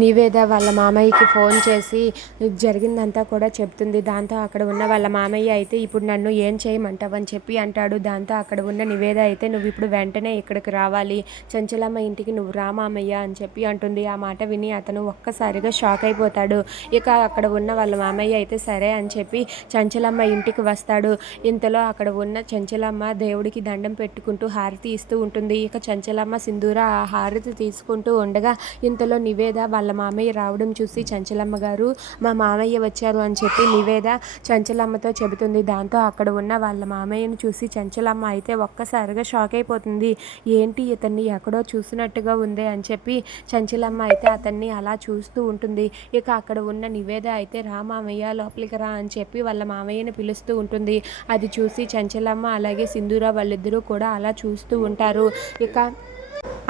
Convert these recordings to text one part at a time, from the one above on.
నివేద వాళ్ళ మామయ్యకి ఫోన్ చేసి జరిగిందంతా కూడా చెప్తుంది. దాంతో అక్కడ ఉన్న వాళ్ళ మామయ్య అయితే ఇప్పుడు నన్ను ఏం చేయమంటావని చెప్పి అంటాడు. దాంతో అక్కడ ఉన్న నివేద అయితే నువ్వు ఇప్పుడు వెంటనే ఇక్కడికి రావాలి. చంచలమ్మ ఇంటికి నువ్వు రా మామయ్య అని చెప్పి అంటుంది. ఆ మాట విని అతను ఒక్కసారిగా షాక్ అయిపోతాడు. ఇక అక్కడ ఉన్న వాళ్ళ మామయ్య అయితే సరే అని చెప్పి చంచలమ్మ ఇంటికి వస్తాడు. ఇంతలో అక్కడ ఉన్న చంచలమ్మ దేవుడికి దండం పెట్టుకుంటూ హారతి ఇస్తూ ఉంటుంది. ఇక చంచలమ్మ సింధూర ఆ హారతి తీసుకుంటూ ఉండగా ఇంతలో నివేద వాళ్ళ వాళ్ళ మామయ్య రావడం చూసి చంచలమ్మ గారు మా మామయ్య వచ్చారు అని చెప్పి నివేద చంచలమ్మతో చెబుతుంది. దాంతో అక్కడ ఉన్న వాళ్ళ మామయ్యను చూసి చంచలమ్మ అయితే ఒక్కసారిగా షాక్ అయిపోతుంది. ఏంటి ఇతన్ని ఎక్కడో చూసినట్టుగా ఉంది అని చెప్పి చంచలమ్మ అయితే అతన్ని అలా చూస్తూ ఉంటుంది. ఇక అక్కడ ఉన్న నివేద అయితే రా మామయ్య లోపలికి రా అని చెప్పి వాళ్ళ మామయ్యను పిలుస్తూ ఉంటుంది. అది చూసి చంచలమ్మ అలాగే సింధూర వాళ్ళిద్దరూ కూడా అలా చూస్తూ ఉంటారు. ఇక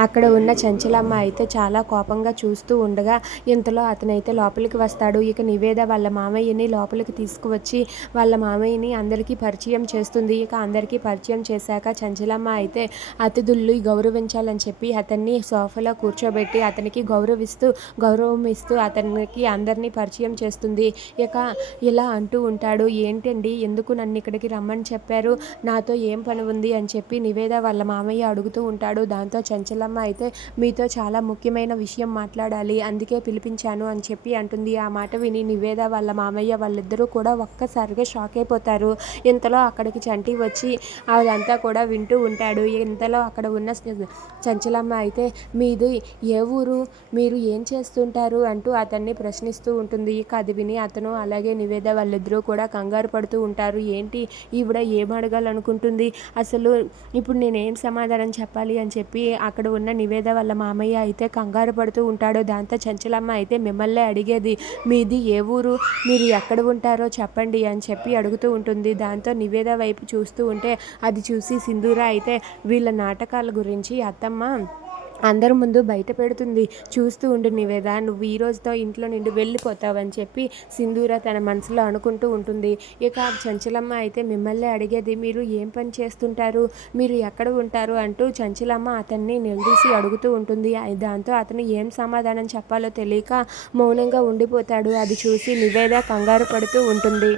అక్కడ ఉన్న చంచలమ్మ అయితే చాలా కోపంగా చూస్తూ ఉండగా ఇంతలో అతనైతే లోపలికి వస్తాడు. ఇక నివేద వాళ్ళ మామయ్యని లోపలికి తీసుకువచ్చి వాళ్ళ మామయ్యని అందరికీ పరిచయం చేస్తుంది. ఇక అందరికీ పరిచయం చేశాక చంచలమ్మ అయితే అతిథుల్ని గౌరవించాలని చెప్పి అతన్ని సోఫాలో కూర్చోబెట్టి అతనికి గౌరవిస్తూ గౌరవం ఇస్తూ అతనికి అందరినీ పరిచయం చేస్తుంది. ఇక ఇలా అంటూ ఉంటాడు. ఏంటండి? ఎందుకు నన్ను ఇక్కడికి రమ్మని చెప్పారు? నాతో ఏం పని ఉంది? అని చెప్పి నివేద వాళ్ళ మామయ్య అడుగుతూ ఉంటాడు. దాంతో చంచలమ్మ అయితే మీతో చాలా ముఖ్యమైన విషయం మాట్లాడాలి అందుకే పిలిపించాను అని చెప్పి అంటుంది. ఆ మాట విని నివేద వాళ్ళ మామయ్య వాళ్ళిద్దరూ కూడా ఒక్కసారిగా షాక్ అయిపోతారు. ఇంతలో అక్కడికి చంటి వచ్చి అదంతా కూడా వింటూ ఉంటాడు. ఇంతలో అక్కడ ఉన్న చంచలమ్మ అయితే మీది ఏ ఊరు? మీరు ఏం చేస్తుంటారు? అంటూ అతన్ని ప్రశ్నిస్తూ ఉంటుంది. ఇక అది విని అతను అలాగే నివేద వాళ్ళిద్దరూ కూడా కంగారు పడుతూ ఉంటారు. ఏంటి? ఈవిడ ఏం అడగాలనుకుంటుంది? అసలు ఇప్పుడు నేనేం సమాధానం చెప్పాలి? అని చెప్పి అక్కడ ఉన్న ఉన్న నివేద వాళ్ళ మామయ్య అయితే కంగారు పడుతూ ఉంటాడు. దాంతో చంచలమ్మ అయితే మిమ్మల్ని అడిగేది మీది ఏ ఊరు? మీరు ఎక్కడ ఉంటారో చెప్పండి అని చెప్పి అడుగుతూ ఉంటుంది. దాంతో నివేద వైపు చూస్తూ ఉంటే అది చూసి సింధూర అయితే వీళ్ళ నాటకాల గురించి అత్తమ్మ అందరి ముందు బయట పెడుతుంది. చూస్తూ ఉండు నివేద నువ్వు ఈ రోజుతో ఇంట్లో నుండి వెళ్ళిపోతావని చెప్పి సింధూర తన మనసులో అనుకుంటూ ఉంటుంది. ఇక చంచలమ్మ అయితే మిమ్మల్ని అడిగేది మీరు ఏం పని చేస్తుంటారు? మీరు ఎక్కడ ఉంటారు? అంటూ చంచలమ్మ అతన్ని నిలదీసి అడుగుతూ ఉంటుంది. దాంతో అతను ఏం సమాధానం చెప్పాలో తెలియక మౌనంగా ఉండిపోతాడు. అది చూసి నివేద కంగారు పడుతూ ఉంటుంది.